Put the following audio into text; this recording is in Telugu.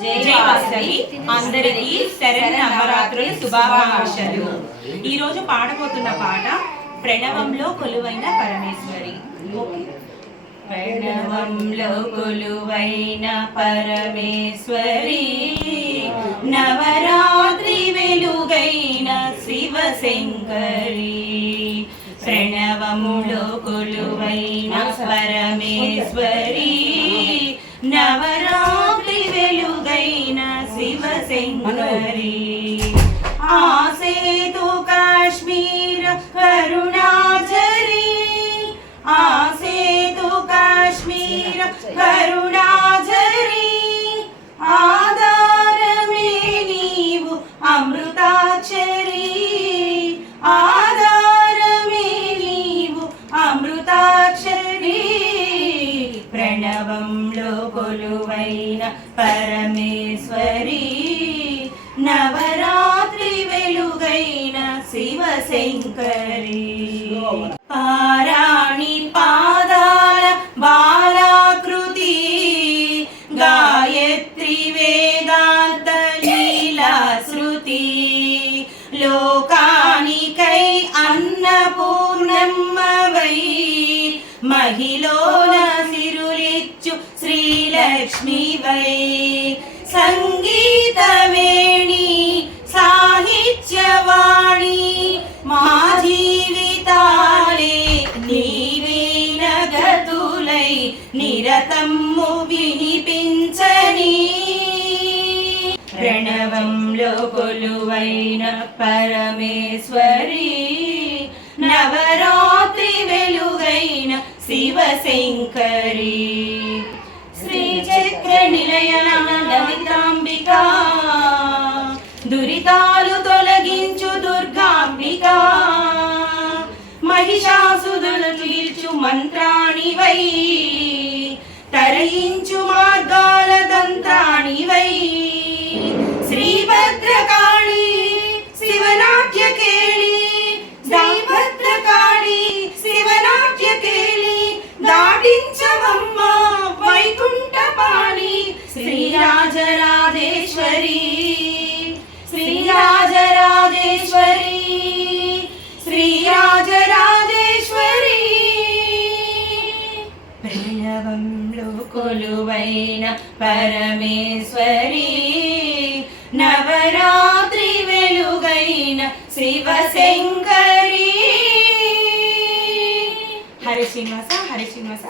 జై వాసవి అందరికీ శరణ నవరాత్రుల శుభాకాంక్షలు। ఈ రోజు పాడబోతున్న పాట ప్రణవంలో కొలువైన పరమేశ్వరి। ప్రణవంలో కొలువైన పరమేశ్వరి, నవరాత్రి వెలుగైన శివశంకరి। ప్రణవంలో కొలువైన పరమేశ్వరి, నవరాత్రి వెలుగైన శివశంకరి। ఆసేతు కాశ్మీర కరుణాచరి, ఆసేతు కాశ్మీర కరుణాచరి। ఆధారమే నీవు అమృతాక్షరి, ఆధారమే నీవు అమృతాక్షరి। ప్రణవంలో కొలువైన పరమేశ్వరి, నవరాత్రి వెలుగైన శివశంకరి। పారాణి పాదాల బాలాకృతి, గాయత్రి వేదాంత లీలా శృతి। లోకానికై అన్నపూర్ణమ్మవై, మహిళోన సిరులిచ్చు శ్రీలక్ష్మివై। సంగీతవేణి సాహిత్యవాణి, మా జీవితాలే నీవేన గతులై నిరతమ్ము వినిపించని। ప్రణవంలో కొలువైన పరమేశ్వరి, నవరాత్రి వెలుగైన శివశంకరి। శ్రీచక్ర నిలయన లలితాంబిక, దురితాలు తొలగించు దుర్గాంబిక। మహిషాసురులను చీల్చు మంత్రాణివై, తరయించు మార్గాల తంత్రాణివై। శ్రీభద్రకాళి శివనాట్యకేళి, శ్రీభద్రకాళి శివనాట్యకేళి। దాటించవమ్మ వైకుంఠపాణి శ్రీరాజరాజేశ్వరి, శ్రీరాజరాజేశ్వరి, శ్రీరాజరాజేశ్వరి। ప్రణవంలో కొలువైన పరమేశ్వరి, నవరాత్రి వెలుగైన శివశంకరి। హరి శ్రీనివాస, హరి శ్రీనివాస।